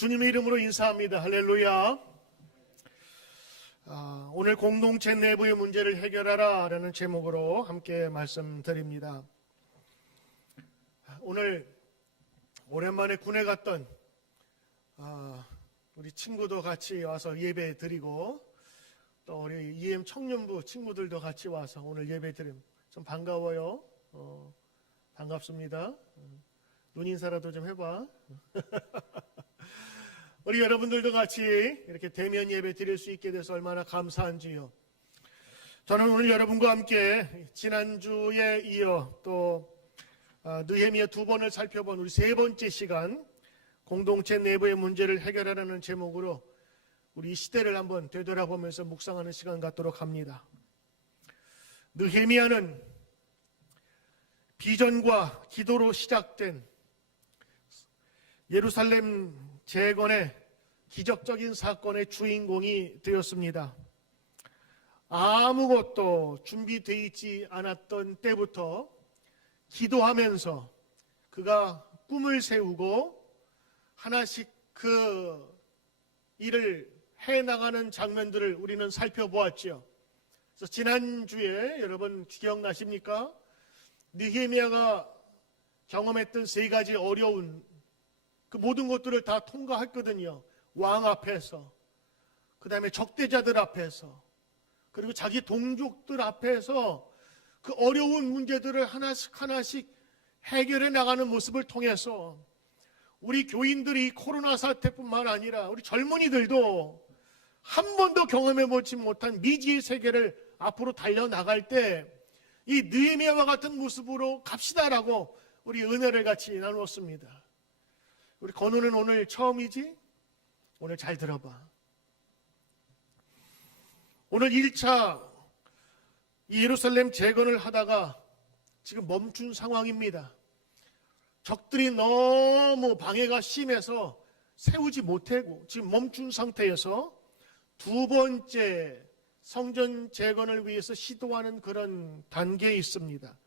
주님의 이름으로 인사합니다. 할렐루야. 오늘 공동체 내부의 문제를 해결하라 라는 제목으로 함께 말씀드립니다. 오늘 오랜만에 군에 갔던 우리 친구도 같이 와서 예배 드리고, 또 우리 EM 청년부 친구들도 같이 와서 오늘 예배 드림 좀 반가워요. 반갑습니다. 눈 인사라도 좀 해봐. 우리 여러분들도 같이 이렇게 대면 예배 드릴 수 있게 돼서 얼마나 감사한지요. 저는 오늘 여러분과 함께 지난주에 이어 또 느헤미야 두 번을 살펴본 우리 세 번째 시간, 공동체 내부의 문제를 해결하라는 제목으로 우리 시대를 한번 되돌아보면서 묵상하는 시간 갖도록 합니다. 느헤미야는 비전과 기도로 시작된 예루살렘 재건의 기적적인 사건의 주인공이 되었습니다. 아무것도 준비되어 있지 않았던 때부터 기도하면서 그가 꿈을 세우고 하나씩 그 일을 해나가는 장면들을 우리는 살펴보았죠. 그래서 지난주에 여러분 기억나십니까? 느헤미야가 경험했던 세 가지 어려운 그 모든 것들을 다 통과했거든요. 왕 앞에서, 그 다음에 적대자들 앞에서, 그리고 자기 동족들 앞에서 그 어려운 문제들을 하나씩 해결해 나가는 모습을 통해서 우리 교인들이 코로나 사태뿐만 아니라 우리 젊은이들도 한 번도 경험해 보지 못한 미지의 세계를 앞으로 달려나갈 때 이 느헤미야와 같은 모습으로 갑시다라고 우리 은혜를 같이 나누었습니다. 우리 건우는 오늘 처음이지? 오늘 잘 들어봐. 오늘 1차 예루살렘 재건을 하다가 지금 멈춘 상황입니다. 적들이 너무 방해가 심해서 세우지 못하고 지금 멈춘 상태여서 두 번째 성전 재건을 위해서 시도하는 그런 단계에 있습니다.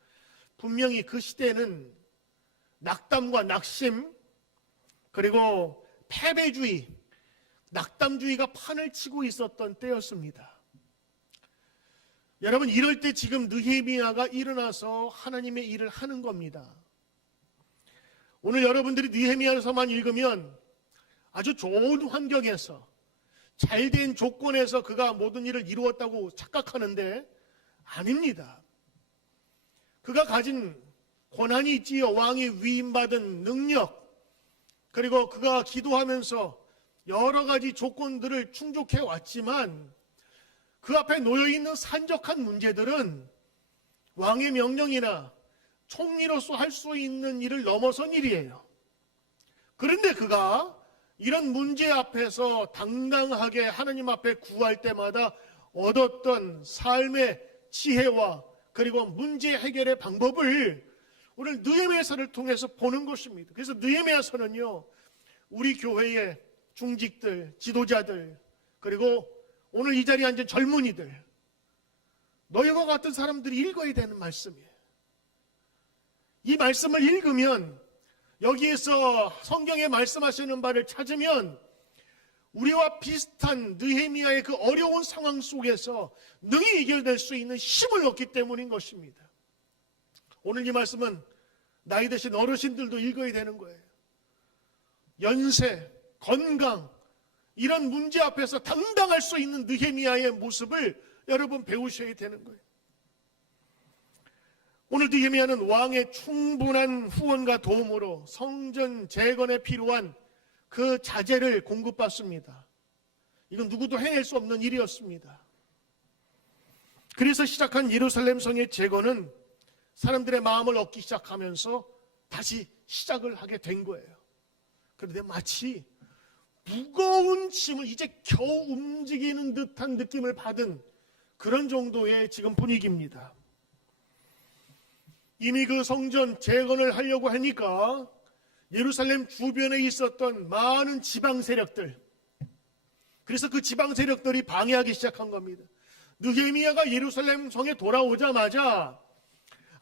분명히 그 시대는 낙담과 낙심, 그리고 패배주의, 낙담주의가 판을 치고 있었던 때였습니다. 여러분, 이럴 때 지금 느헤미야가 일어나서 하나님의 일을 하는 겁니다. 오늘 여러분들이 느헤미야서만 읽으면 아주 좋은 환경에서 잘된 조건에서 그가 모든 일을 이루었다고 착각하는데 아닙니다. 그가 가진 권한이 있지요. 왕이 위임받은 능력, 그리고 그가 기도하면서 여러 가지 조건들을 충족해 왔지만 그 앞에 놓여있는 산적한 문제들은 왕의 명령이나 총리로서 할 수 있는 일을 넘어선 일이에요. 그런데 그가 이런 문제 앞에서 당당하게 하나님 앞에 구할 때마다 얻었던 삶의 지혜와 그리고 문제 해결의 방법을 오늘 느헤미야서를 통해서 보는 것입니다. 그래서 느헤미야서는요, 우리 교회의 중직들, 지도자들, 그리고 오늘 이 자리에 앉은 젊은이들, 너희와 같은 사람들이 읽어야 되는 말씀이에요. 이 말씀을 읽으면, 여기에서 성경에 말씀하시는 바를 찾으면 우리와 비슷한 느헤미야의 그 어려운 상황 속에서 능히 이겨낼 수 있는 힘을 얻기 때문인 것입니다. 오늘 이 말씀은 나이 드신 어르신들도 읽어야 되는 거예요. 연세, 건강, 이런 문제 앞에서 당당할 수 있는 느헤미야의 모습을 여러분 배우셔야 되는 거예요. 오늘 느헤미야는 왕의 충분한 후원과 도움으로 성전 재건에 필요한 그 자재를 공급받습니다. 이건 누구도 해낼 수 없는 일이었습니다. 그래서 시작한 예루살렘 성의 재건은 사람들의 마음을 얻기 시작하면서 다시 시작을 하게 된 거예요. 그런데 마치 무거운 짐을 이제 겨우 움직이는 듯한 느낌을 받은 그런 정도의 지금 분위기입니다. 이미 그 성전 재건을 하려고 하니까 예루살렘 주변에 있었던 많은 지방 세력들, 그래서 그 지방 세력들이 방해하기 시작한 겁니다. 느헤미야가 예루살렘 성에 돌아오자마자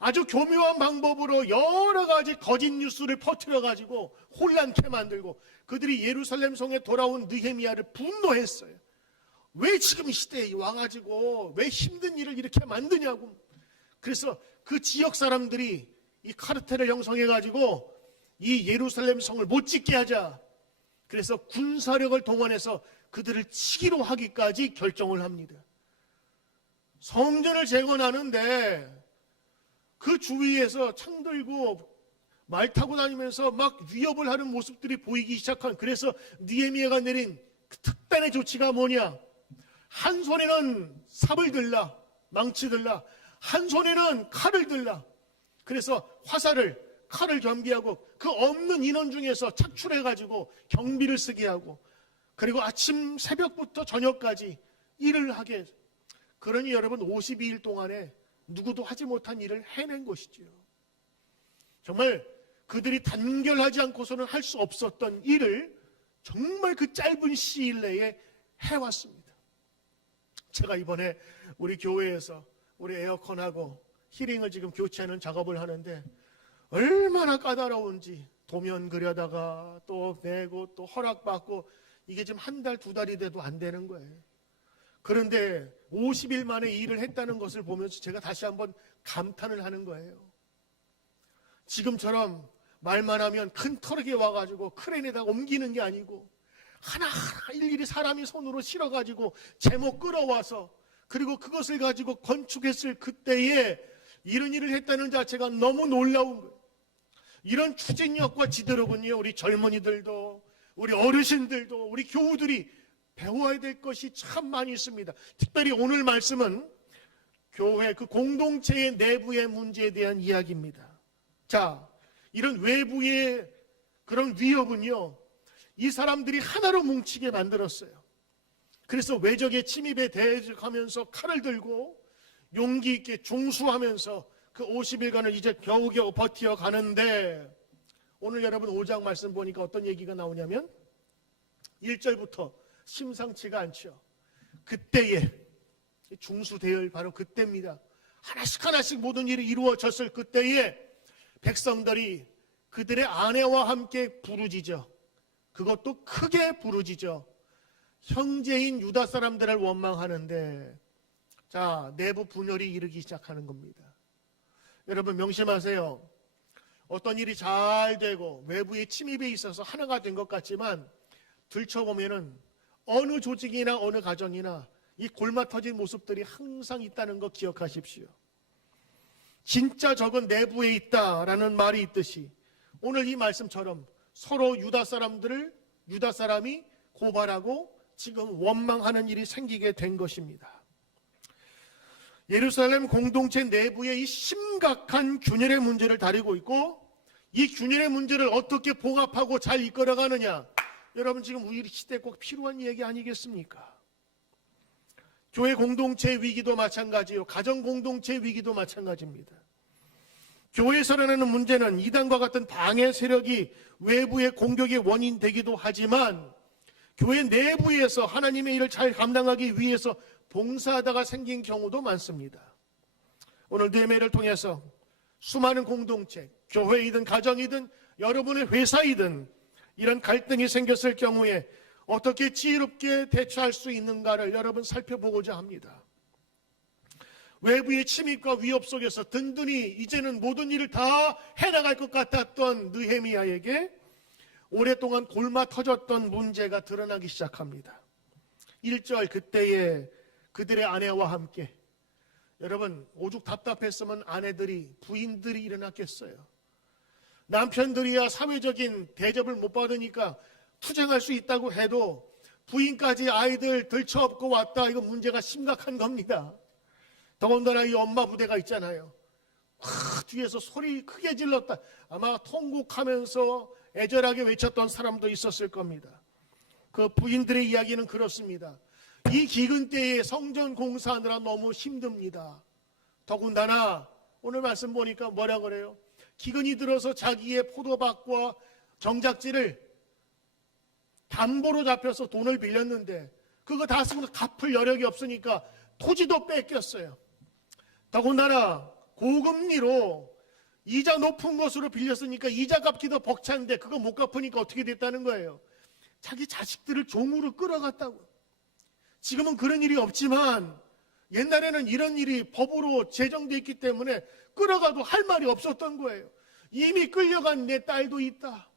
아주 교묘한 방법으로 여러 가지 거짓 뉴스를 퍼뜨려가지고 혼란케 만들고 그들이 예루살렘 성에 돌아온 느헤미야를 분노했어요. 왜 지금 이 시대에 와가지고 왜 힘든 일을 이렇게 만드냐고. 그래서 그 지역 사람들이 이 카르텔을 형성해가지고 이 예루살렘 성을 못 짓게 하자. 그래서 군사력을 동원해서 그들을 치기로 하기까지 결정을 합니다. 성전을 재건하는데 그 주위에서 창 들고 말 타고 다니면서 막 위협을 하는 모습들이 보이기 시작한. 그래서 느헤미야가 내린 그 특단의 조치가 뭐냐? 한 손에는 삽을 들라, 망치 들라, 한 손에는 칼을 들라. 그래서 칼을 겸비하고 그 없는 인원 중에서 착출해가지고 경비를 쓰게 하고, 그리고 아침 새벽부터 저녁까지 일을 하게. 그러니 여러분 52일 동안에 누구도 하지 못한 일을 해낸 것이지요. 정말 그들이 단결하지 않고서는 할 수 없었던 일을 정말 그 짧은 시일 내에 해왔습니다. 제가 이번에 우리 교회에서 우리 에어컨하고 히링을 지금 교체하는 작업을 하는데 얼마나 까다로운지, 도면 그려다가 또 내고 또 허락받고 이게 지금 한 달, 두 달이 돼도 안 되는 거예요. 그런데 50일 만에 일을 했다는 것을 보면서 제가 다시 한번 감탄을 하는 거예요. 지금처럼 말만 하면 큰 트럭에 와가지고 크레인에다 옮기는 게 아니고 하나하나 일일이 사람이 손으로 실어가지고 제목 끌어와서 그리고 그것을 가지고 건축했을 그때에 이런 일을 했다는 자체가 너무 놀라운 거예요. 이런 추진력과 지도력은요, 우리 젊은이들도 우리 어르신들도 우리 교우들이 배워야 될 것이 참 많이 있습니다. 특별히 오늘 말씀은 교회 그 공동체의 내부의 문제에 대한 이야기입니다. 자, 이런 외부의 그런 위협은요, 이 사람들이 하나로 뭉치게 만들었어요. 그래서 외적의 침입에 대적하면서 칼을 들고 용기 있게 중수하면서 그 50일간을 이제 겨우겨우 버텨가는데, 오늘 여러분 5장 말씀 보니까 어떤 얘기가 나오냐면 1절부터 심상치가 않죠. 그때에 중수대열 바로 그때입니다. 하나씩 모든 일이 이루어졌을 그때에 백성들이 그들의 아내와 함께 부르짖어, 그것도 크게 부르짖어 형제인 유다 사람들을 원망하는데, 자, 내부 분열이 이르기 시작하는 겁니다. 여러분 명심하세요. 어떤 일이 잘 되고 외부의 침입에 있어서 하나가 된 것 같지만 들춰보면은 어느 조직이나 어느 가정이나 이 골마 터진 모습들이 항상 있다는 거 기억하십시오. 진짜 적은 내부에 있다라는 말이 있듯이 오늘 이 말씀처럼 서로 유다 사람이 고발하고 지금 원망하는 일이 생기게 된 것입니다. 예루살렘 공동체 내부의 이 심각한 균열의 문제를 다루고 있고, 이 균열의 문제를 어떻게 봉합하고 잘 이끌어가느냐, 여러분 지금 우리 시대에 꼭 필요한 얘기 아니겠습니까? 교회 공동체 위기도 마찬가지요, 가정 공동체 위기도 마찬가지입니다. 교회에서 일어나는 문제는 이단과 같은 방해 세력이 외부의 공격의 원인 되기도 하지만, 교회 내부에서 하나님의 일을 잘 감당하기 위해서 봉사하다가 생긴 경우도 많습니다. 오늘 느헤미야를 통해서 수많은 공동체, 교회이든 가정이든 여러분의 회사이든 이런 갈등이 생겼을 경우에 어떻게 지혜롭게 대처할 수 있는가를 여러분 살펴보고자 합니다. 외부의 침입과 위협 속에서 든든히 이제는 모든 일을 다 해나갈 것 같았던 느헤미야에게 오랫동안 골마 터졌던 문제가 드러나기 시작합니다. 1절, 그때에 그들의 아내와 함께. 여러분 오죽 답답했으면 아내들이, 부인들이 일어났겠어요. 남편들이야 사회적인 대접을 못 받으니까 투쟁할 수 있다고 해도 부인까지 아이들 들쳐업고 왔다, 이거 문제가 심각한 겁니다. 더군다나 이 엄마 부대가 있잖아요. 뒤에서 소리 크게 질렀다. 아마 통곡하면서 애절하게 외쳤던 사람도 있었을 겁니다. 그 부인들의 이야기는 그렇습니다. 이 기근 때에 성전 공사하느라 너무 힘듭니다. 더군다나 오늘 말씀 보니까 뭐라 그래요? 기근이 들어서 자기의 포도밭과 정작지를 담보로 잡혀서 돈을 빌렸는데 그거 다 쓰고 갚을 여력이 없으니까 토지도 뺏겼어요. 더군다나 고금리로 이자 높은 것으로 빌렸으니까 이자 갚기도 벅찬데 그거 못 갚으니까 어떻게 됐다는 거예요? 자기 자식들을 종으로 끌어갔다고. 지금은 그런 일이 없지만 옛날에는 이런 일이 법으로 제정되어 있기 때문에 끌어가도 할 말이 없었던 거예요. 이미 끌려간 내 딸도 있다.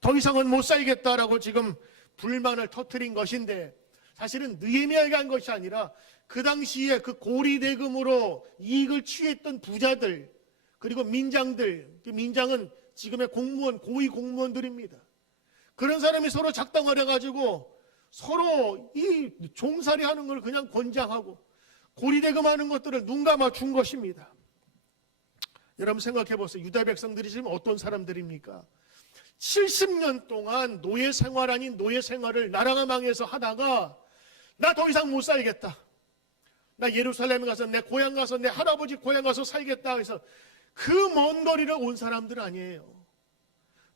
더 이상은 못 살겠다라고 지금 불만을 터뜨린 것인데, 사실은 느헤미야가 한 것이 아니라 그 당시에 그 고리대금으로 이익을 취했던 부자들, 그리고 민장들, 민장은 지금의 공무원, 고위 공무원들입니다. 그런 사람이 서로 작당을 해가지고 서로 이 종살이 하는 걸 그냥 권장하고 고리대금하는 것들을 눈 감아 준 것입니다. 여러분 생각해 보세요. 유다 백성들이 지금 어떤 사람들입니까? 70년 동안 노예 생활 아닌 노예 생활을 나라가 망해서 하다가 나 더 이상 못 살겠다. 나 예루살렘에 가서 내 고향 가서 내 할아버지 고향 가서 살겠다 해서 그 먼 거리를 온 사람들 아니에요.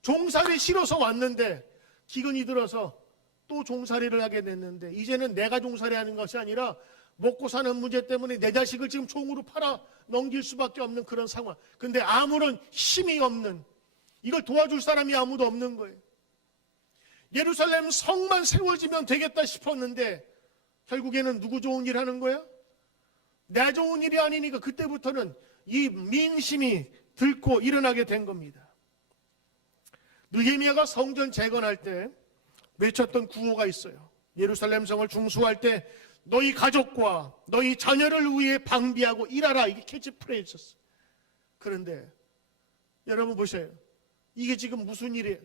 종살이 싫어서 왔는데 기근이 들어서 또 종살이를 하게 됐는데 이제는 내가 종살이 하는 것이 아니라 먹고 사는 문제 때문에 내 자식을 지금 종으로 팔아 넘길 수밖에 없는 그런 상황. 근데 아무런 힘이 없는, 이걸 도와줄 사람이 아무도 없는 거예요. 예루살렘 성만 세워지면 되겠다 싶었는데 결국에는 누구 좋은 일 하는 거야? 내 좋은 일이 아니니까 그때부터는 이 민심이 들고 일어나게 된 겁니다. 느헤미야가 성전 재건할 때 외쳤던 구호가 있어요. 예루살렘 성을 중수할 때 너희 가족과 너희 자녀를 위해 방비하고 일하라. 이게 캐치프레이즈였어요. 그런데 여러분 보세요. 이게 지금 무슨 일이에요?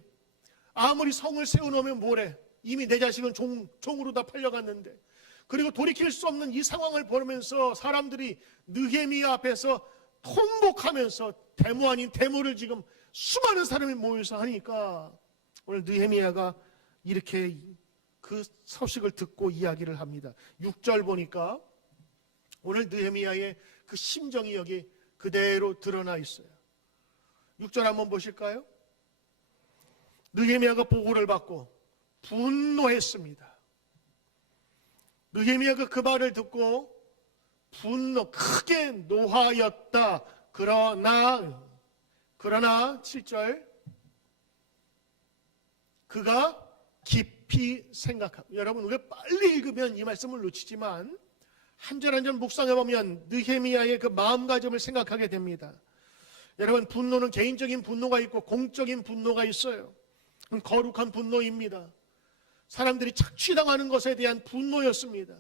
아무리 성을 세워놓으면 뭐래? 이미 내 자식은 종으로 다 팔려갔는데, 그리고 돌이킬 수 없는 이 상황을 보면서 사람들이 느헤미야 앞에서 통곡하면서 데모 아닌 데모를 지금 수많은 사람이 모여서 하니까 오늘 느헤미야가 이렇게 그 소식을 듣고 이야기를 합니다. 6절 보니까 오늘 느헤미야의 그 심정이 여기 그대로 드러나 있어요. 6절 한번 보실까요? 느헤미야가 보고를 받고 분노했습니다. 느헤미야가 그 말을 듣고 크게 노하였다. 그러나 7절 그가 깊이 생각하고, 여러분 우리가 빨리 읽으면 이 말씀을 놓치지만 한 절 한 절 묵상해보면 느헤미야의 그 마음가짐을 생각하게 됩니다. 여러분 분노는 개인적인 분노가 있고 공적인 분노가 있어요. 거룩한 분노입니다. 사람들이 착취당하는 것에 대한 분노였습니다.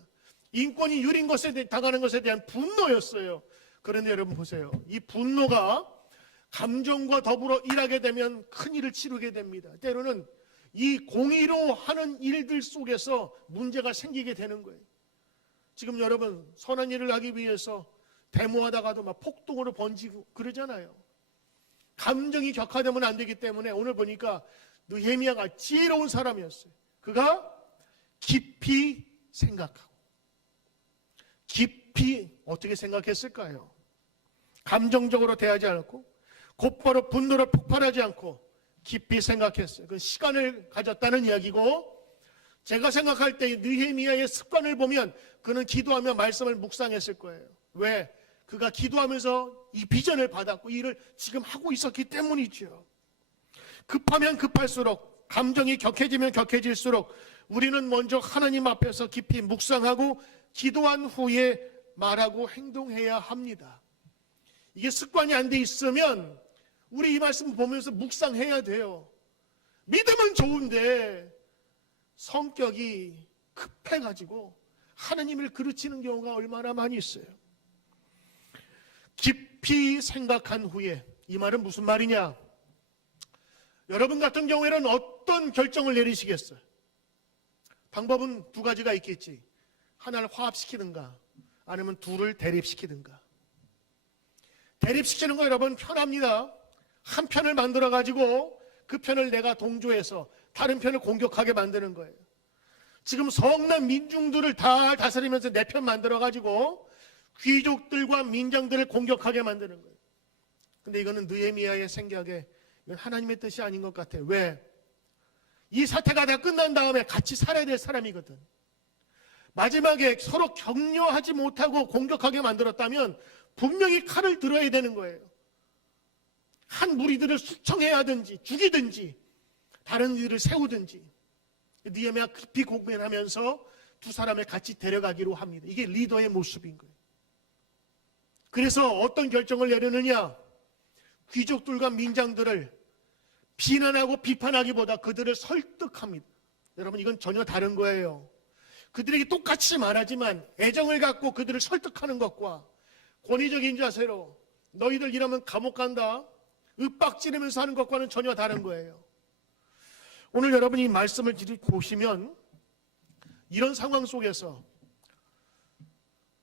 인권이 유린 것에 당하는 것에 대한 분노였어요. 그런데 여러분 보세요. 이 분노가 감정과 더불어 일하게 되면 큰 일을 치르게 됩니다. 때로는 이 공의로 하는 일들 속에서 문제가 생기게 되는 거예요. 지금 여러분 선한 일을 하기 위해서 데모하다가도 막 폭동으로 번지고 그러잖아요. 감정이 격화되면 안 되기 때문에 오늘 보니까 느헤미야가 지혜로운 사람이었어요. 그가 깊이 생각하고, 깊이 어떻게 생각했을까요? 감정적으로 대하지 않고 곧바로 분노를 폭발하지 않고 깊이 생각했어요. 그 시간을 가졌다는 이야기고, 제가 생각할 때 느헤미야의 습관을 보면 그는 기도하며 말씀을 묵상했을 거예요. 왜? 그가 기도하면서 이 비전을 받았고 이 일을 지금 하고 있었기 때문이죠. 급하면 급할수록, 감정이 격해지면 격해질수록 우리는 먼저 하나님 앞에서 깊이 묵상하고 기도한 후에 말하고 행동해야 합니다. 이게 습관이 안 돼 있으면 우리 이 말씀 보면서 묵상해야 돼요. 믿음은 좋은데 성격이 급해가지고 하나님을 그르치는 경우가 얼마나 많이 있어요. 깊이 생각한 후에, 이 말은 무슨 말이냐? 여러분 같은 경우에는 어떤 결정을 내리시겠어요? 방법은 두 가지가 있겠지. 하나를 화합시키든가 아니면 둘을 대립시키든가. 대립시키는 거 여러분 편합니다. 한 편을 만들어 가지고 그 편을 내가 동조해서 다른 편을 공격하게 만드는 거예요. 지금 성난 민중들을 다 다스리면서 내 편 만들어 가지고 귀족들과 민장들을 공격하게 만드는 거예요. 근데 이거는 느헤미야의 생각에 이건 하나님의 뜻이 아닌 것 같아요. 왜? 이 사태가 다 끝난 다음에 같이 살아야 될 사람이거든. 마지막에 서로 격려하지 못하고 공격하게 만들었다면 분명히 칼을 들어야 되는 거예요. 한 무리들을 숙청해야 하든지 죽이든지 다른 이들을 세우든지. 느헤미야가 깊이 고민하면서 두 사람을 같이 데려가기로 합니다. 이게 리더의 모습인 거예요. 그래서 어떤 결정을 내려느냐? 귀족들과 민장들을 비난하고 비판하기보다 그들을 설득합니다. 여러분, 이건 전혀 다른 거예요. 그들에게 똑같이 말하지만 애정을 갖고 그들을 설득하는 것과 권위적인 자세로 너희들 이러면 감옥 간다, 윽박지르면서 하는 것과는 전혀 다른 거예요. 오늘 여러분이 이 말씀을 보시면 이런 상황 속에서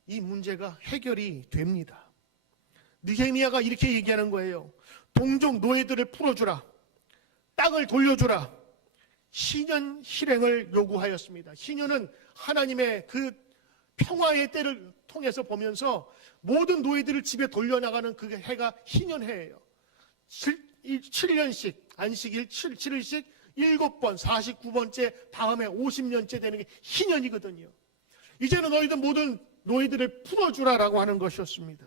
이 문제가 해결이 됩니다. 느헤미야가 이렇게 얘기하는 거예요. 동족 노예들을 풀어주라, 땅을 돌려주라, 신년 실행을 요구하였습니다. 신년은 하나님의 그 평화의 때를 통해서 보면서 모든 노예들을 집에 돌려나가는 그 해가 신년해예요. 7년씩 안식일 7일씩 7번 49번째 다음에 50년째 되는 게 신년이거든요. 이제는 너희들 모든 노예들을 풀어주라라고 하는 것이었습니다.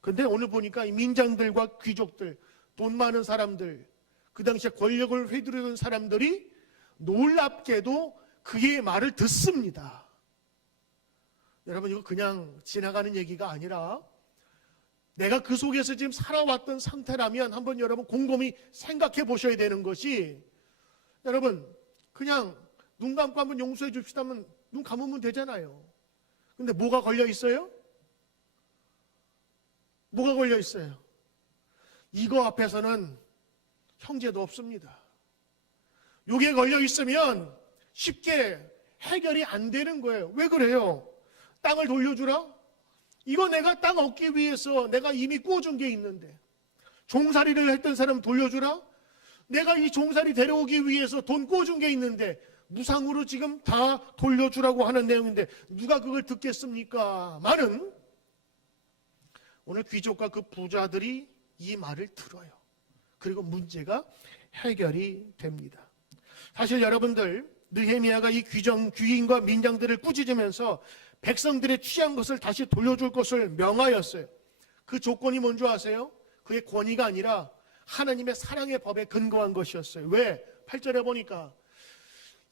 그런데 오늘 보니까 이 민장들과 귀족들, 돈 많은 사람들, 그 당시에 권력을 휘두르던 사람들이 놀랍게도 그의 말을 듣습니다. 여러분, 이거 그냥 지나가는 얘기가 아니라 내가 그 속에서 지금 살아왔던 상태라면 한번 여러분 곰곰이 생각해 보셔야 되는 것이, 여러분 그냥 눈 감고 한번 용서해 줍시다 하면 눈 감으면 되잖아요. 근데 뭐가 걸려 있어요? 뭐가 걸려 있어요? 이거 앞에서는 형제도 없습니다. 요게 걸려 있으면 쉽게 해결이 안 되는 거예요. 왜 그래요? 땅을 돌려주라? 이거 내가 땅 얻기 위해서 내가 이미 꿔준 게 있는데, 종살이를 했던 사람 돌려주라? 내가 이 종살이 데려오기 위해서 돈 꿔준 게 있는데 무상으로 지금 다 돌려주라고 하는 내용인데 누가 그걸 듣겠습니까? 말은 오늘 귀족과 그 부자들이 이 말을 들어요. 그리고 문제가 해결이 됩니다. 사실 여러분들, 느헤미야가 이 귀인과 민장들을 꾸짖으면서 백성들의 취한 것을 다시 돌려줄 것을 명하였어요. 그 조건이 뭔지 아세요? 그의 권위가 아니라 하나님의 사랑의 법에 근거한 것이었어요. 왜? 8절에 보니까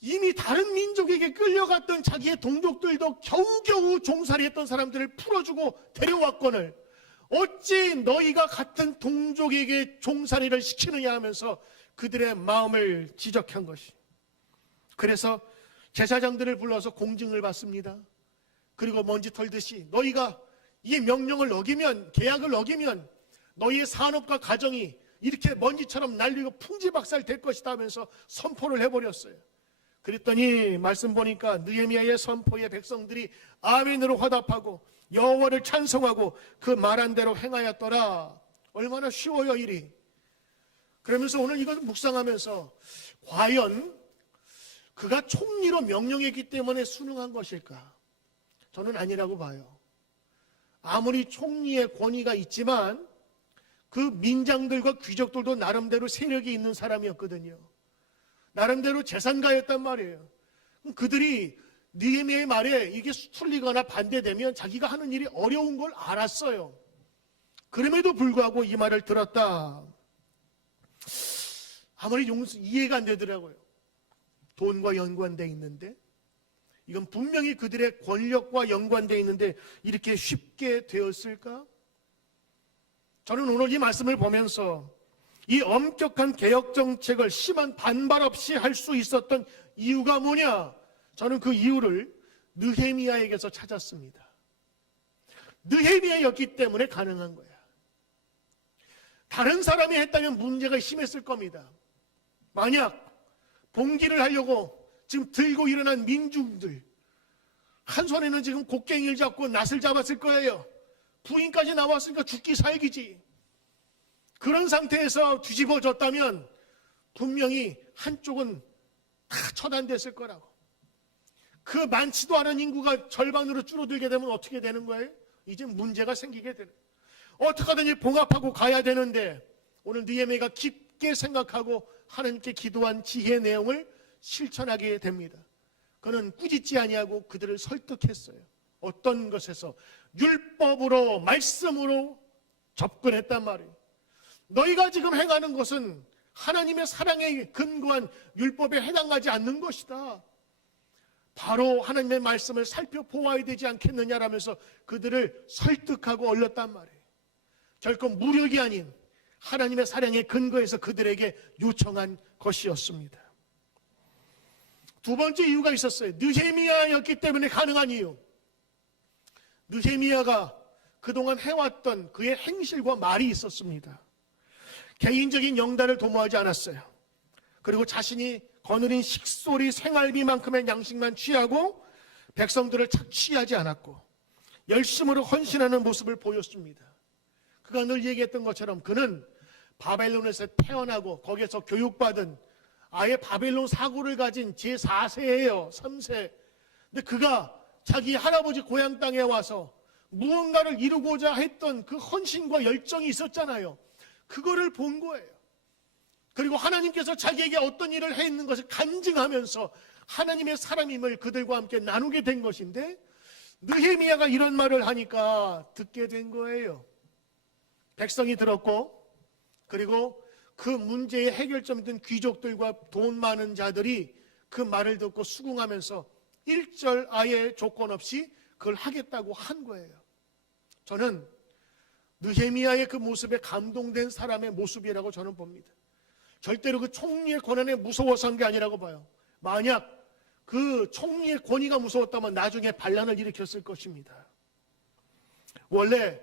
이미 다른 민족에게 끌려갔던 자기의 동족들도 겨우겨우 종살이했던 사람들을 풀어주고 데려왔거늘 어찌 너희가 같은 동족에게 종살이를 시키느냐 하면서 그들의 마음을 지적한 것이. 그래서 제사장들을 불러서 공증을 받습니다. 그리고 먼지 털듯이 너희가 이 명령을 어기면, 계약을 어기면 너희의 산업과 가정이 이렇게 먼지처럼 날리고 풍지박살 될 것이다 하면서 선포를 해버렸어요. 그랬더니 말씀 보니까 느헤미야의 선포에 백성들이 아멘으로 화답하고 여호와를 찬송하고 그 말한 대로 행하였더라. 얼마나 쉬워요, 일이. 그러면서 오늘 이걸 묵상하면서 과연 그가 총리로 명령했기 때문에 순응한 것일까? 저는 아니라고 봐요. 아무리 총리의 권위가 있지만 그 민장들과 귀족들도 나름대로 세력이 있는 사람이었거든요. 나름대로 재산가였단 말이에요. 그들이 느헤미야의 말에 이게 틀리거나 반대되면 자기가 하는 일이 어려운 걸 알았어요. 그럼에도 불구하고 이 말을 들었다. 아무리 이해가 안 되더라고요. 돈과 연관되어 있는데, 이건 분명히 그들의 권력과 연관되어 있는데 이렇게 쉽게 되었을까? 저는 오늘 이 말씀을 보면서 이 엄격한 개혁 정책을 심한 반발 없이 할 수 있었던 이유가 뭐냐? 저는 그 이유를 느헤미야에게서 찾았습니다. 느헤미야였기 때문에 가능한 거야. 다른 사람이 했다면 문제가 심했을 겁니다. 만약 봉기를 하려고 지금 들고 일어난 민중들, 한 손에는 지금 곡괭이를 잡고 낫을 잡았을 거예요. 부인까지 나왔으니까 죽기 살기지. 그런 상태에서 뒤집어졌다면 분명히 한쪽은 다 처단됐을 거라고. 그 많지도 않은 인구가 절반으로 줄어들게 되면 어떻게 되는 거예요? 이제 문제가 생기게 되는 거예요. 어떻게든지 봉합하고 가야 되는데 오늘 느헤미야가 깊게 생각하고 하나님께 기도한 지혜 내용을 실천하게 됩니다. 그는 꾸짖지 아니하고 그들을 설득했어요. 어떤 것에서? 율법으로, 말씀으로 접근했단 말이에요. 너희가 지금 행하는 것은 하나님의 사랑에 근거한 율법에 해당하지 않는 것이다. 바로 하나님의 말씀을 살펴보아야 되지 않겠느냐라면서 그들을 설득하고 올렸단 말이에요. 결코 무력이 아닌 하나님의 사랑에 근거해서 그들에게 요청한 것이었습니다. 두 번째 이유가 있었어요. 느헤미야였기 때문에 가능한 이유. 느헤미야가 그동안 해왔던 그의 행실과 말이 있었습니다. 개인적인 영달을 도모하지 않았어요. 그리고 자신이 거느린 식소리 생활비만큼의 양식만 취하고 백성들을 착취하지 않았고 열심으로 헌신하는 모습을 보였습니다. 그가 늘 얘기했던 것처럼 그는 바벨론에서 태어나고 거기에서 교육받은 아예 바벨론 사고를 가진 제4세예요. 3세. 근데 그가 자기 할아버지 고향 땅에 와서 무언가를 이루고자 했던 그 헌신과 열정이 있었잖아요. 그거를 본 거예요. 그리고 하나님께서 자기에게 어떤 일을 해 있는 것을 간증하면서 하나님의 사람임을 그들과 함께 나누게 된 것인데 느헤미야가 이런 말을 하니까 듣게 된 거예요. 백성이 들었고 그리고 그 문제의 해결점이던 귀족들과 돈 많은 자들이 그 말을 듣고 수긍하면서 1절 아예 조건 없이 그걸 하겠다고 한 거예요. 저는 느헤미야의 그 모습에 감동된 사람의 모습이라고 저는 봅니다. 절대로 그 총리의 권한에 무서워서 한 게 아니라고 봐요. 만약 그 총리의 권위가 무서웠다면 나중에 반란을 일으켰을 것입니다. 원래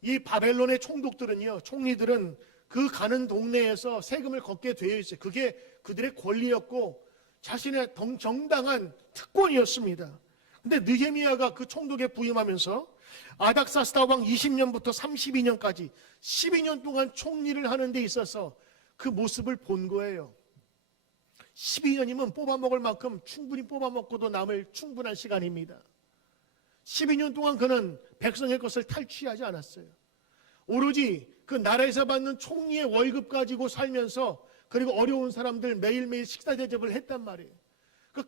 이 바벨론의 총독들은요, 총리들은 그 가는 동네에서 세금을 걷게 되어 있어요. 그게 그들의 권리였고 자신의 정당한 특권이었습니다. 근데 느헤미야가 그 총독에 부임하면서 아닥사스다 왕 20년부터 32년까지 12년 동안 총리를 하는 데 있어서 그 모습을 본 거예요. 12년이면 뽑아먹을 만큼 충분히 뽑아먹고도 남을 충분한 시간입니다. 12년 동안 그는 백성의 것을 탈취하지 않았어요. 오로지 그 나라에서 받는 총리의 월급 가지고 살면서 그리고 어려운 사람들 매일매일 식사 대접을 했단 말이에요.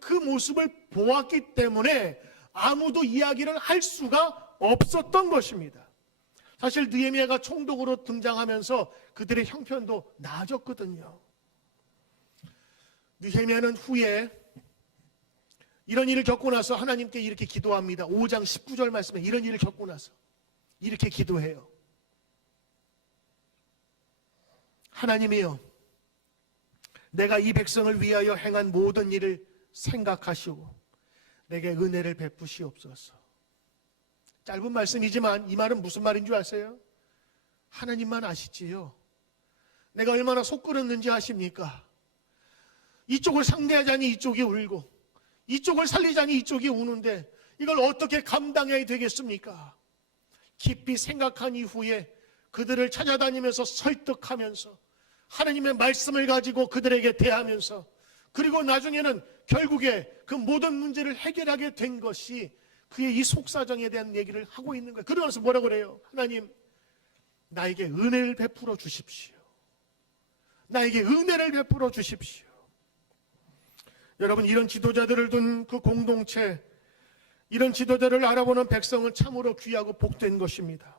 그 모습을 보았기 때문에 아무도 이야기를 할 수가 없었던 것입니다. 사실 느헤미야가 총독으로 등장하면서 그들의 형편도 나아졌거든요. 느헤미야는 후에 이런 일을 겪고 나서 하나님께 이렇게 기도합니다. 5장 19절 말씀에 이런 일을 겪고 나서 이렇게 기도해요. 하나님이여, 내가 이 백성을 위하여 행한 모든 일을 생각하시고 내게 은혜를 베푸시옵소서. 짧은 말씀이지만 이 말은 무슨 말인 줄 아세요? 하나님만 아시지요. 내가 얼마나 속 끓었는지 아십니까? 이쪽을 상대하자니 이쪽이 울고 이쪽을 살리자니 이쪽이 우는데 이걸 어떻게 감당해야 되겠습니까? 깊이 생각한 이후에 그들을 찾아다니면서 설득하면서 하나님의 말씀을 가지고 그들에게 대하면서 그리고 나중에는 결국에 그 모든 문제를 해결하게 된 것이 그의 이 속사정에 대한 얘기를 하고 있는 거예요. 그러면서 뭐라고 그래요? 하나님, 나에게 은혜를 베풀어 주십시오. 나에게 은혜를 베풀어 주십시오. 여러분, 이런 지도자들을 둔 그 공동체, 이런 지도자를 알아보는 백성은 참으로 귀하고 복된 것입니다.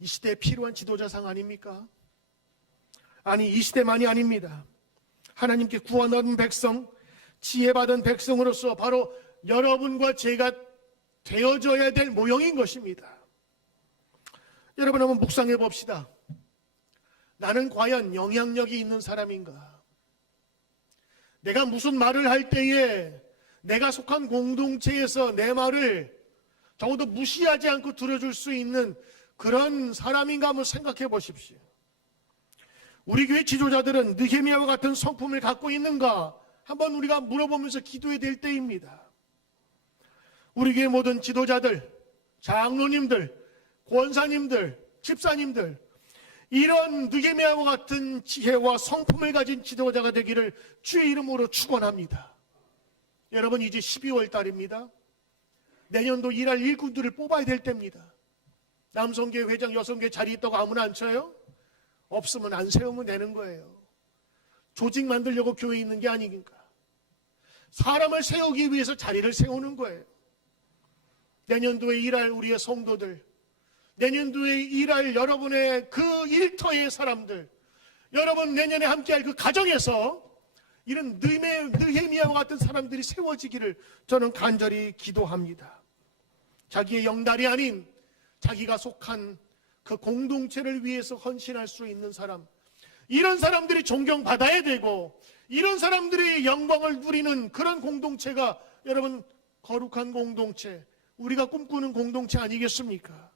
이 시대에 필요한 지도자상 아닙니까? 아니, 이 시대만이 아닙니다. 하나님께 구원받은 백성, 지혜받은 백성으로서 바로 여러분과 제가 되어져야 될 모형인 것입니다. 여러분, 한번 묵상해 봅시다. 나는 과연 영향력이 있는 사람인가? 내가 무슨 말을 할 때에 내가 속한 공동체에서 내 말을 적어도 무시하지 않고 들어줄 수 있는 그런 사람인가 한번 생각해 보십시오. 우리 교회 지도자들은 느헤미야와 같은 성품을 갖고 있는가? 한번 우리가 물어보면서 기도해야 될 때입니다. 우리 교회 모든 지도자들, 장로님들, 권사님들, 집사님들, 이런 느헤미야와 같은 지혜와 성품을 가진 지도자가 되기를 주의 이름으로 축원합니다. 여러분, 이제 12월 달입니다. 내년도 일할 일꾼들을 뽑아야 될 때입니다. 남성계 회장, 여성계 자리 있다고 아무나 안 쳐요? 없으면 안 세우면 되는 거예요. 조직 만들려고 교회에 있는 게 아니니까. 사람을 세우기 위해서 자리를 세우는 거예요. 내년도에 일할 우리의 성도들, 내년도에 일할 여러분의 그 일터의 사람들, 여러분 내년에 함께할 그 가정에서 이런 느헤미야와 같은 사람들이 세워지기를 저는 간절히 기도합니다. 자기의 영달이 아닌 자기가 속한 그 공동체를 위해서 헌신할 수 있는 사람, 이런 사람들이 존경받아야 되고, 이런 사람들이 영광을 누리는 그런 공동체가 여러분 거룩한 공동체, 우리가 꿈꾸는 공동체 아니겠습니까?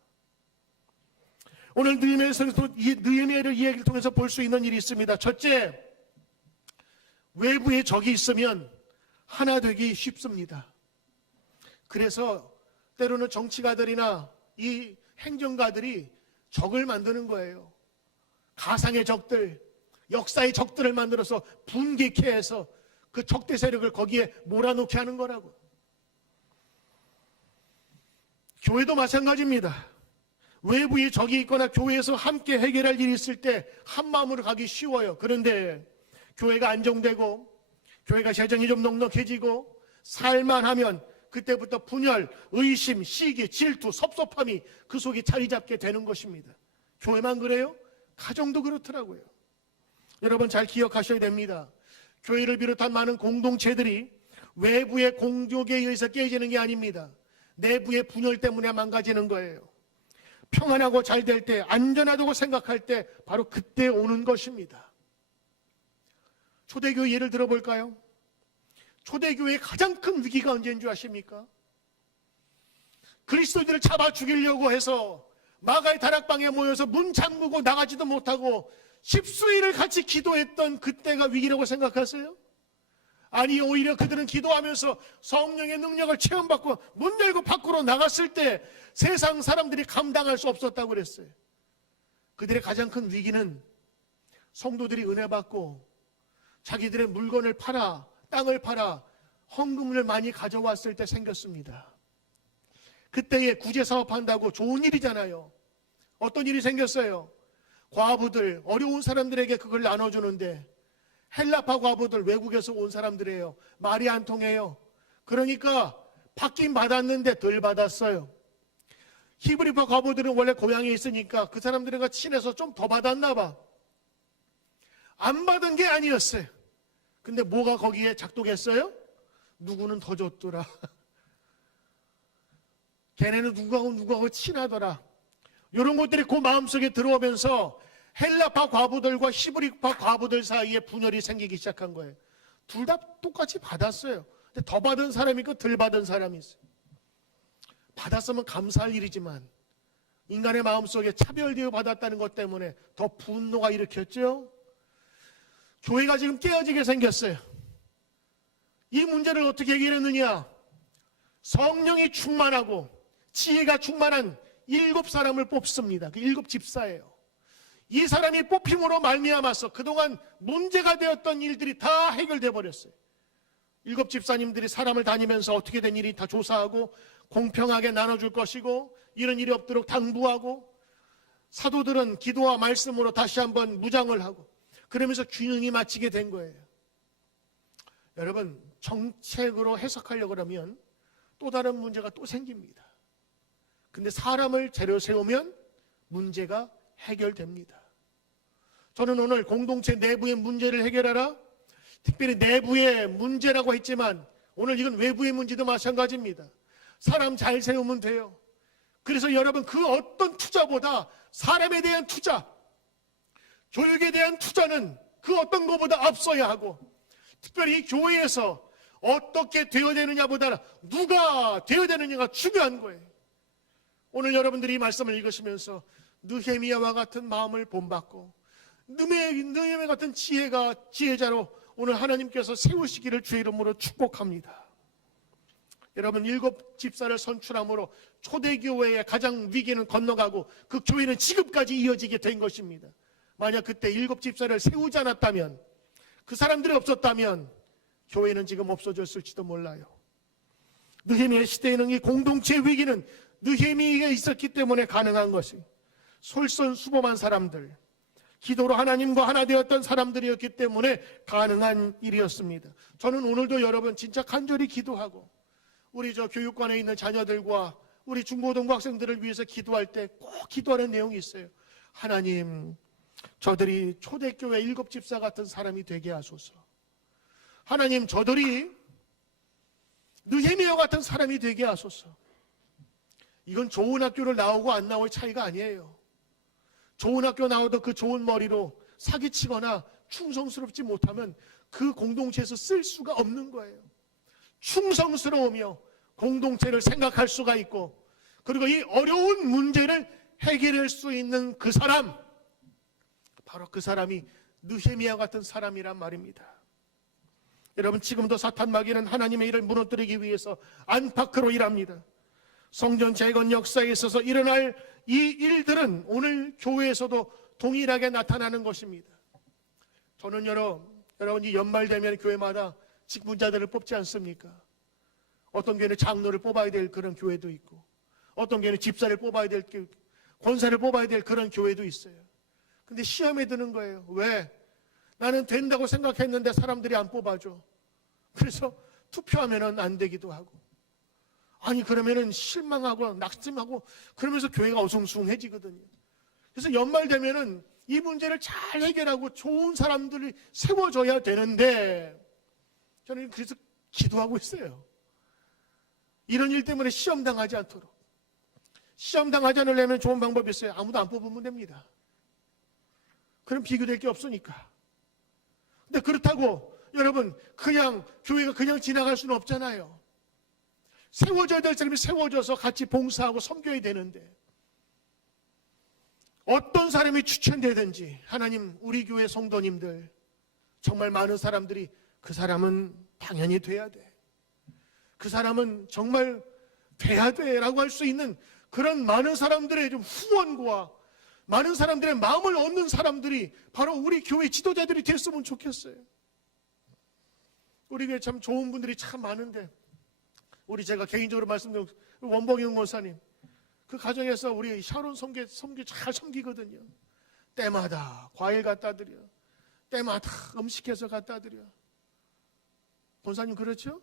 오늘 느헤미야의 이야기를 통해서 볼 수 있는 일이 있습니다. 첫째, 외부에 적이 있으면 하나 되기 쉽습니다. 그래서 때로는 정치가들이나 이 행정가들이 적을 만드는 거예요. 가상의 적들, 역사의 적들을 만들어서 분개케 해서 그 적대 세력을 거기에 몰아넣게 하는 거라고. 교회도 마찬가지입니다. 외부에 적이 있거나 교회에서 함께 해결할 일이 있을 때 한마음으로 가기 쉬워요. 그런데 교회가 안정되고 교회가 재정이 좀 넉넉해지고 살만하면 그때부터 분열, 의심, 시기, 질투, 섭섭함이 그 속에 자리 잡게 되는 것입니다. 교회만 그래요? 가정도 그렇더라고요. 여러분 잘 기억하셔야 됩니다. 교회를 비롯한 많은 공동체들이 외부의 공격에 의해서 깨지는 게 아닙니다. 내부의 분열 때문에 망가지는 거예요. 평안하고 잘 될 때, 안전하다고 생각할 때 바로 그때 오는 것입니다. 초대교회 예를 들어볼까요? 초대교회의 가장 큰 위기가 언제인 줄 아십니까? 그리스도인들을 잡아 죽이려고 해서 마가의 다락방에 모여서 문 잠그고 나가지도 못하고 십수일을 같이 기도했던 그때가 위기라고 생각하세요? 아니, 오히려 그들은 기도하면서 성령의 능력을 체험받고 문 열고 밖으로 나갔을 때 세상 사람들이 감당할 수 없었다고 그랬어요. 그들의 가장 큰 위기는 성도들이 은혜 받고 자기들의 물건을 팔아, 땅을 팔아 헌금을 많이 가져왔을 때 생겼습니다. 그때에 구제사업 한다고 좋은 일이잖아요. 어떤 일이 생겼어요? 과부들, 어려운 사람들에게 그걸 나눠주는데 헬라파 과부들, 외국에서 온 사람들이에요. 말이 안 통해요. 그러니까 받긴 받았는데 덜 받았어요. 히브리파 과부들은 원래 고향에 있으니까 그 사람들과 친해서 좀 더 받았나 봐. 안 받은 게 아니었어요. 근데 뭐가 거기에 작동했어요? 누구는 더 줬더라. 걔네는 누구하고 친하더라. 이런 것들이 그 마음속에 들어오면서 헬라파 과부들과 히브리파 과부들 사이에 분열이 생기기 시작한 거예요. 둘 다 똑같이 받았어요. 근데 더 받은 사람이 있고 덜 받은 사람이 있어요. 받았으면 감사할 일이지만 인간의 마음속에 차별되어 받았다는 것 때문에 더 분노가 일으켰죠. 교회가 지금 깨어지게 생겼어요. 이 문제를 어떻게 해결했느냐? 성령이 충만하고 지혜가 충만한 7사람을 뽑습니다. 그 7집사예요. 이 사람이 뽑힘으로 말미암아서 그동안 문제가 되었던 일들이 다 해결돼 버렸어요. 7집사님들이 사람을 다니면서 어떻게 된 일이 다 조사하고 공평하게 나눠줄 것이고 이런 일이 없도록 당부하고, 사도들은 기도와 말씀으로 다시 한번 무장을 하고, 그러면서 균형이 맞추게 된 거예요. 여러분, 정책으로 해석하려고 그러면 또 다른 문제가 또 생깁니다. 근데 사람을 재료 세우면 문제가 해결됩니다. 저는 오늘 공동체 내부의 문제를 해결하라, 특별히 내부의 문제라고 했지만 오늘 이건 외부의 문제도 마찬가지입니다. 사람 잘 세우면 돼요. 그래서 여러분, 그 어떤 투자보다 사람에 대한 투자, 교육에 대한 투자는 그 어떤 것보다 앞서야 하고, 특별히 교회에서 어떻게 되어야 되느냐보다 누가 되어야 되느냐가 중요한 거예요. 오늘 여러분들이 이 말씀을 읽으시면서 느헤미야와 같은 마음을 본받고 느헤미야 같은 지혜자로 오늘 하나님께서 세우시기를 주의 이름으로 축복합니다. 여러분, 7집사를 선출함으로 초대교회의 가장 위기는 건너가고 그 교회는 지금까지 이어지게 된 것입니다. 만약 그때 7집사를 세우지 않았다면, 그 사람들이 없었다면 교회는 지금 없어졌을지도 몰라요. 느헤미야 시대에는 이 공동체 위기는 느헤미야가 있었기 때문에 가능한 것이, 솔선수범한 사람들, 기도로 하나님과 하나 되었던 사람들이었기 때문에 가능한 일이었습니다. 저는 오늘도 여러분 진짜 간절히 기도하고 우리 교육관에 있는 자녀들과 우리 중고등부 학생들을 위해서 기도할 때 꼭 기도하는 내용이 있어요. 하나님, 저들이 초대교회 7집사 같은 사람이 되게 하소서. 하나님, 저들이 느헤미야 같은 사람이 되게 하소서. 이건 좋은 학교를 나오고 안 나올 차이가 아니에요. 좋은 학교 나와도 그 좋은 머리로 사기치거나 충성스럽지 못하면 그 공동체에서 쓸 수가 없는 거예요. 충성스러우며 공동체를 생각할 수가 있고, 그리고 이 어려운 문제를 해결할 수 있는 그 사람, 바로 그 사람이 느헤미야 같은 사람이란 말입니다. 여러분, 지금도 사탄 마귀는 하나님의 일을 무너뜨리기 위해서 안팎으로 일합니다. 성전 재건 역사에 있어서 일어날 이 일들은 오늘 교회에서도 동일하게 나타나는 것입니다. 저는 여러분 이 연말 되면 교회마다 직분자들을 뽑지 않습니까? 어떤 교회는 장로를 뽑아야 될 그런 교회도 있고, 어떤 교회는 집사를 뽑아야 될, 권사를 뽑아야 될 그런 교회도 있어요. 근데 시험에 드는 거예요. 왜? 나는 된다고 생각했는데 사람들이 안 뽑아줘. 그래서 투표하면은 안 되기도 하고, 아니 그러면은 실망하고 낙심하고 그러면서 교회가 어성숭해지거든요. 그래서 연말 되면은 이 문제를 잘 해결하고 좋은 사람들이 세워져야 되는데, 저는 그래서 기도하고 있어요. 이런 일 때문에 시험 당하지 않도록. 시험 당하지 않으려면 좋은 방법이 있어요. 아무도 안 뽑으면 됩니다. 그럼 비교될 게 없으니까. 근데 그렇다고 여러분 그냥 교회가 그냥 지나갈 수는 없잖아요. 세워져야 될 사람이 세워져서 같이 봉사하고 섬겨야 되는데, 어떤 사람이 추천되든지 하나님, 우리 교회 성도님들 정말 많은 사람들이 그 사람은 당연히 돼야 돼, 그 사람은 정말 돼야 돼 라고 할 수 있는 그런 많은 사람들의 좀 후원과 많은 사람들의 마음을 얻는 사람들이 바로 우리 교회 지도자들이 됐으면 좋겠어요. 우리 교회 참 좋은 분들이 참 많은데, 우리 제가 개인적으로 말씀드린 원봉영 목사님, 그 가정에서 우리 샤론 섬기 잘 섬기거든요. 때마다 과일 갖다 드려, 때마다 음식해서 갖다 드려. 권사님 그렇죠?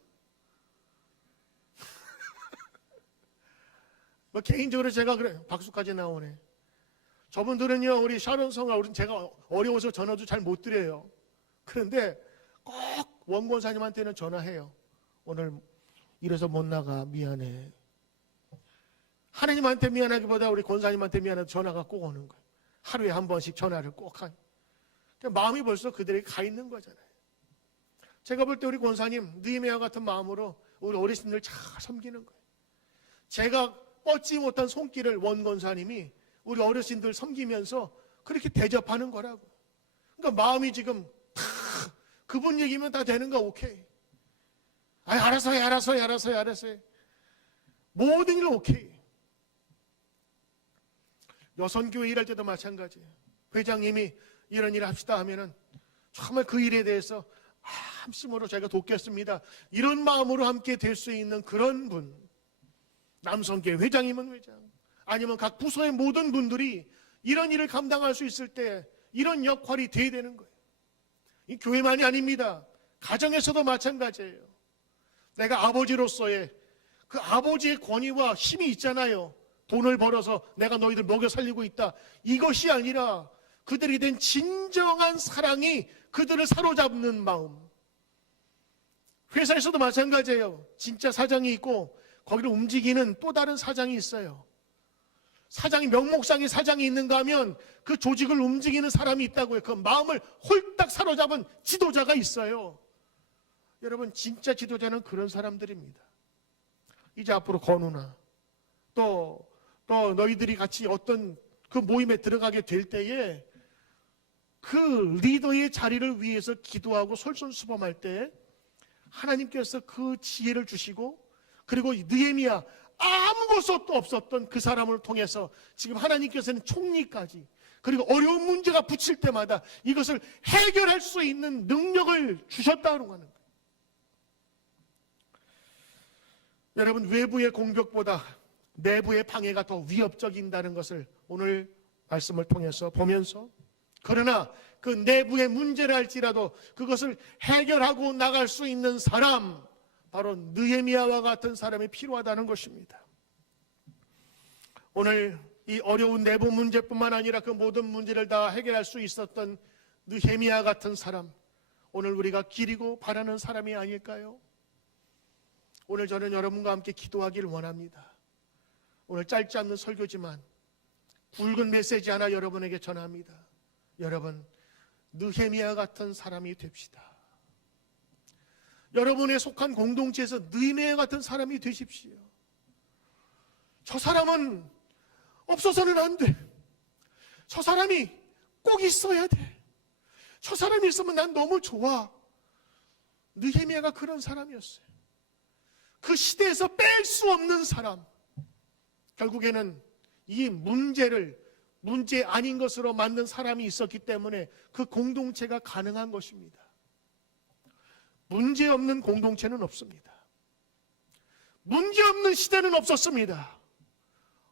뭐 개인적으로 제가 그래, 박수까지 나오네. 저분들은요, 우리 샤론 성아, 우리 제가 어려워서 전화도 잘 못 드려요. 그런데 꼭 원 권사님한테는 전화해요. 오늘 이래서 못 나가, 미안해. 하나님한테 미안하기보다 우리 권사님한테 미안해서 전화가 꼭 오는 거예요. 하루에 한 번씩 전화를 꼭 하요. 마음이 벌써 그들에게 가 있는 거잖아요. 제가 볼 때 우리 권사님 느헤미야 같은 마음으로 우리 어르신들 잘 섬기는 거예요. 제가 뻗지 못한 손길을 원 권사님이 우리 어르신들 섬기면서 그렇게 대접하는 거라고. 그러니까 마음이 지금 다 그분 얘기면 다 되는 거 오케이. 알아서 해. 모든 일 오케이. 여선교회 일할 때도 마찬가지예요. 회장님이 이런 일 합시다 하면은 정말 그 일에 대해서 함심으로 제가 돕겠습니다, 이런 마음으로 함께 될 수 있는 그런 분. 남성교회 회장이면 회장, 아니면 각 부서의 모든 분들이 이런 일을 감당할 수 있을 때 이런 역할이 돼야 되는 거예요. 이 교회만이 아닙니다. 가정에서도 마찬가지예요. 내가 아버지로서의 그 아버지의 권위와 힘이 있잖아요. 돈을 벌어서 내가 너희들 먹여 살리고 있다, 이것이 아니라 그들이 된 진정한 사랑이 그들을 사로잡는 마음. 회사에서도 마찬가지예요. 진짜 사장이 있고 거기를 움직이는 또 다른 사장이 있어요. 사장이, 명목상의 사장이 있는가 하면 그 조직을 움직이는 사람이 있다고요. 그 마음을 홀딱 사로잡은 지도자가 있어요. 여러분, 진짜 지도자는 그런 사람들입니다. 이제 앞으로 건우나 또 너희들이 같이 어떤 그 모임에 들어가게 될 때에 그 리더의 자리를 위해서 기도하고 솔선수범할 때 하나님께서 그 지혜를 주시고, 그리고 느헤미야, 아무것도 없었던 그 사람을 통해서 지금 하나님께서는 총리까지, 그리고 어려운 문제가 붙일 때마다 이것을 해결할 수 있는 능력을 주셨다는 거예요. 여러분, 외부의 공격보다 내부의 방해가 더 위협적인다는 것을 오늘 말씀을 통해서 보면서, 그러나 그 내부의 문제를 할지라도 그것을 해결하고 나갈 수 있는 사람, 바로 느헤미야와 같은 사람이 필요하다는 것입니다. 오늘 이 어려운 내부 문제뿐만 아니라 그 모든 문제를 다 해결할 수 있었던 느헤미야 같은 사람, 오늘 우리가 기리고 바라는 사람이 아닐까요? 오늘 저는 여러분과 함께 기도하기를 원합니다. 오늘 짧지 않는 설교지만 굵은 메시지 하나 여러분에게 전합니다. 여러분, 느헤미야 같은 사람이 됩시다. 여러분의 속한 공동체에서 느헤미야 같은 사람이 되십시오. 저 사람은 없어서는 안 돼. 저 사람이 꼭 있어야 돼. 저 사람이 있으면 난 너무 좋아. 느헤미야가 그런 사람이었어요. 그 시대에서 뺄 수 없는 사람. 결국에는 이 문제를 문제 아닌 것으로 만든 사람이 있었기 때문에 그 공동체가 가능한 것입니다. 문제 없는 공동체는 없습니다. 문제 없는 시대는 없었습니다.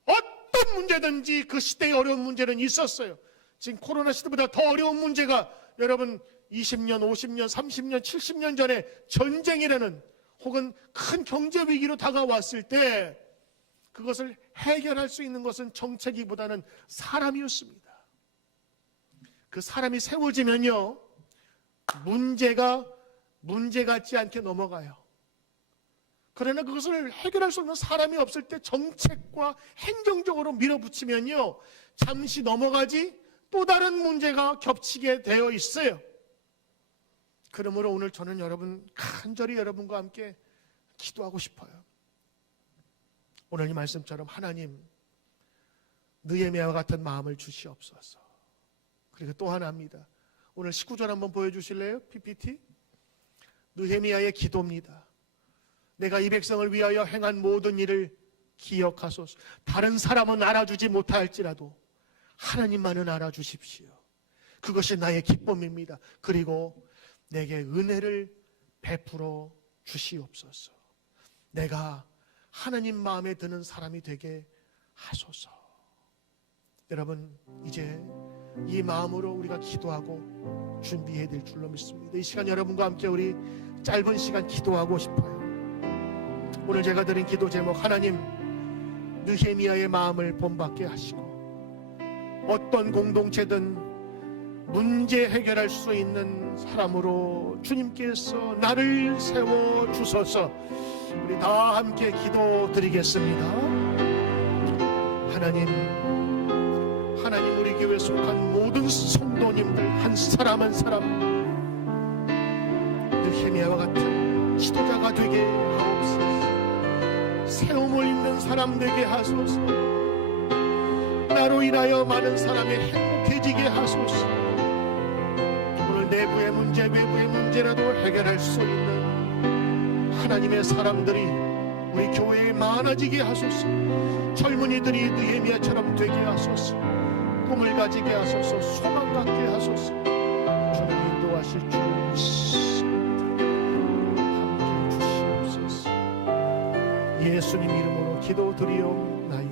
어떤 문제든지 그 시대의 어려운 문제는 있었어요. 지금 코로나 시대보다 더 어려운 문제가 여러분 20년, 50년, 30년, 70년 전에 전쟁이라는 혹은 큰 경제 위기로 다가왔을 때 그것을 해결할 수 있는 것은 정책이보다는 사람이었습니다. 그 사람이 세워지면요, 문제가 문제 같지 않게 넘어가요. 그러나 그것을 해결할 수 없는 사람이 없을 때 정책과 행정적으로 밀어붙이면요, 잠시 넘어가지 또 다른 문제가 겹치게 되어 있어요. 그러므로 오늘 저는 간절히 여러분과 함께 기도하고 싶어요. 오늘 이 말씀처럼 하나님, 느헤미야와 같은 마음을 주시옵소서. 그리고 또 하나입니다. 오늘 19절 한번 보여주실래요? PPT. 느헤미야의 기도입니다. 내가 이 백성을 위하여 행한 모든 일을 기억하소서. 다른 사람은 알아주지 못할지라도 하나님만은 알아주십시오. 그것이 나의 기쁨입니다. 그리고 내게 은혜를 베풀어 주시옵소서. 내가 하나님 마음에 드는 사람이 되게 하소서. 여러분, 이제 이 마음으로 우리가 기도하고 준비해야 될 줄로 믿습니다. 이 시간 여러분과 함께 우리 짧은 시간 기도하고 싶어요. 오늘 제가 드린 기도 제목, 하나님 느헤미야의 마음을 본받게 하시고 어떤 공동체든 문제 해결할 수 있는 사람으로 주님께서 나를 세워주소서. 우리 다 함께 기도드리겠습니다. 하나님 우리 교회 속한 모든 성도님들 한 사람 한 사람 느헤미야와 같은 지도자가 되게 하옵소서. 세움을 입는 사람 되게 하소서. 나로 인하여 많은 사람이 행복해지게 하소서. 오늘 내부의 문제 외부의 문제라도 해결할 수 있는 하나님의 사람들이 우리 교회에 많아지게 하소서. 젊은이들이 느헤미야처럼 되게 하소서. 꿈을 가지게 하소서. 소망 갖게 하소서. 주님 인도하실 줄 믿습니다. 함께 주시옵소서. 예수님 이름으로 기도드리옵나이다.